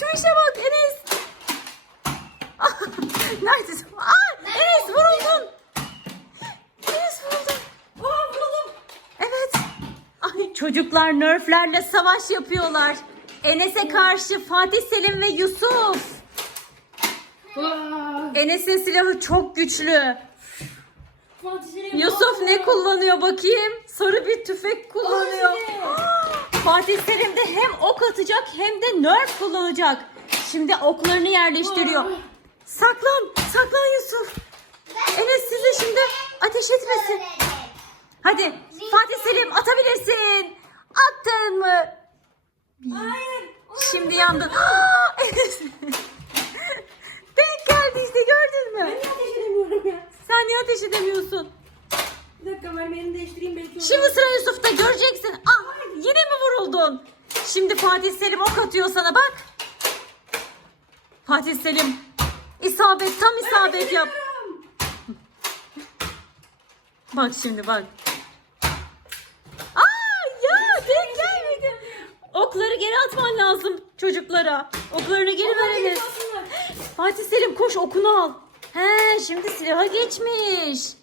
Şu işe bak Enes. Ah, Neredesin? Aa, Enes vuruldun. Enes vuruldun. Aa vuruldum. Evet. Ay çocuklar nerflerle savaş yapıyorlar. Enes'e karşı Fatih Selim ve Yusuf. Enes'in silahı çok güçlü. Fatih Selim Yusuf ne kullanıyor bakayım? Sarı bir tüfek kullanıyor. Fatih. Selim de hem ok atacak hem de nerf kullanacak. Şimdi oklarını yerleştiriyor. Saklan, saklan Yusuf. Enes sizi şimdi ateş etmesin. Hadi Fatih Selim atabilirsin. Attın mı? Hayır. Şimdi yandın. Aa, Enes. Denk geldi işte gördün Ben mü? niye ateş edemiyorum ya? Sen niye ateş edemiyorsun? Bir dakika mermilerini değiştireyim belki olur. Şimdi sıra Yusuf'ta göreceksin. Ah yine mi vuruldun? Şimdi Fatih Selim ok atıyor sana bak. Fatih Selim isabet tam isabet yap. Bak şimdi bak. Aa ya denk gelmedi. Okları geri atman lazım çocuklara. Oklarını geri ver Hayır, Enes. aslında. Fatih Selim koş okunu al. He şimdi silaha geçmiş.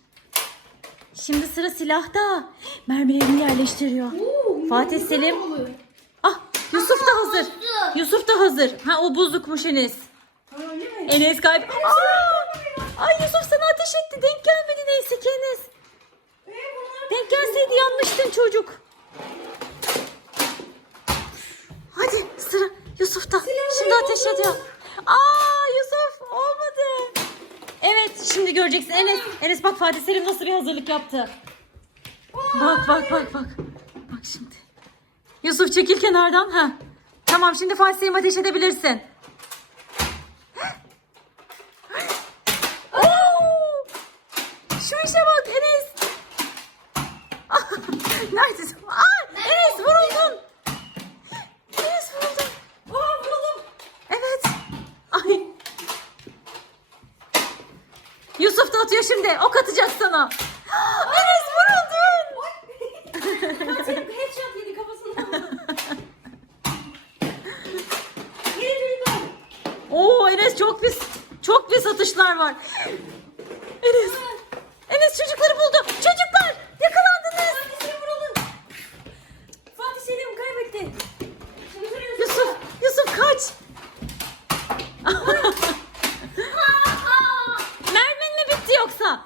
Şimdi sıra silahta. Mermilerini yerleştiriyor. Oo, Fatih Selim. Ah Yusuf da hazır. Yusuf da hazır. Ha o buzlukmuş Enes. Enes kayb. Aa! Ay Yusuf sana ateş etti. Denk gelmedi neyse ki Enes. Ee, Denk gelseydi yanmıştın çocuk. Hadi sıra Yusuf'ta. Şimdi ateş ediyor. Aa Yusuf olmadı. Evet şimdi göreceksin Enes. Enes bak Fatih Selim nasıl bir hazırlık yaptı. Bak bak bak bak. Bak şimdi. Yusuf çekil kenardan. Ha. Tamam şimdi Fatih Selim ateş edebilirsin. Şu işe bak Enes. Ah, Neredesin? Aa, Enes vuruldun. Enes vuruldun. Aa vuruldum. Evet. Ay. Yusuf da atıyor şimdi. Ok atacak sana. Enes vuruldun. Selim headshot yedi kafasına. Oo Enes çok pis. Çok pis atışlar var. Enes. Enes çocukları buldu. Çocuklar yakalandınız. Fatih Selim vuruldu. Fatih Selim kaybetti. Şimdi sıra Yusuf. Yusuf. Yusuf kaç. Mermin mi bitti yoksa?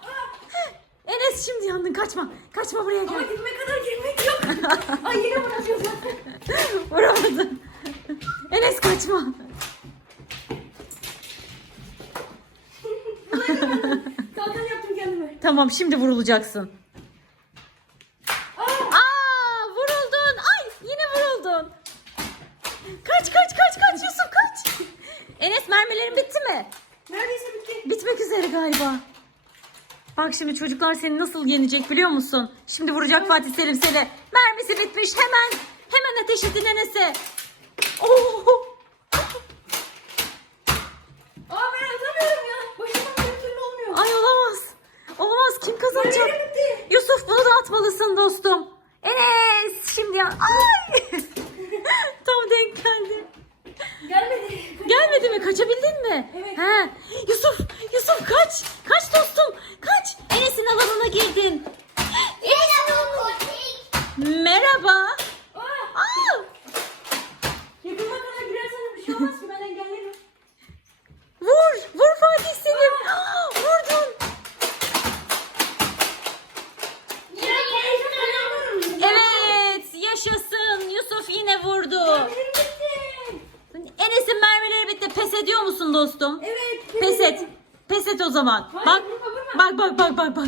Enes şimdi yandın kaçma. Kaçma buraya Ama gel. dibime kadar girmek yok. Ay yine bırakıyorsun. Vuramadın. Enes kaçma. Kalkan yaptım kendime. Tamam şimdi vurulacaksın. Aa, Aa vuruldun. Ay yine vuruldun. Kaç kaç kaç kaç Yusuf kaç. Enes mermilerin bitti mi? neredeyse bitti. Bitmek üzere galiba. Bak şimdi çocuklar seni nasıl yenecek biliyor musun? Şimdi vuracak Fatih Selim seni. Mermisi bitmiş hemen. Hemen ateş edin Enes'e. Oo. Aa ben atamıyorum ya. Başımdan bir türlü olmuyor. Ay olamaz. Olamaz kim kazanacak? Mermilerim bitti. Yusuf bunu da atmalısın dostum. Enes şimdi ya. Ay. Tam denk geldi. Gelmedi. Gelmedi mi? Kaçabildin mi? Evet. He. Yusuf, Yusuf kaç. Kaç dostum. Kaç. Enes'in alanına girdin. Enes'in alanına. Merhaba. Aa, Aa. yakınına kadar girersen bir şey olmaz ki ben engellerim. Vur. Vur Fatih Selim. Aa, Vurdun. Evet. Yaşasın. Yusuf yine vurdu. Benim bitti. Enes'in mermileri bitti. Pes ediyor musun dostum? Evet. Pes et. Pes et o zaman. Hayır, Bak. vurma, vurma. Bak bak bak bak bak.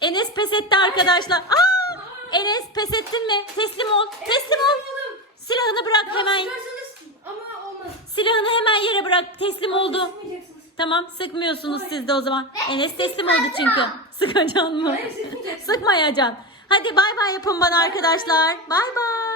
Enes pes etti arkadaşlar. Aa! Enes pes ettin mi? Teslim ol. Teslim ol. Oğlum. Silahını bırak hemen. Sıkarsanız ama olmaz. Silahını hemen yere bırak. Teslim oldu. Sıkmayacaksınız. Tamam sıkmıyorsunuz Hayır. siz de o zaman. Enes teslim oldu çünkü. Sıkacaksın mı? Hayır. Sıkmayacaksın. Hadi bay bay yapın bana arkadaşlar. Bay bay.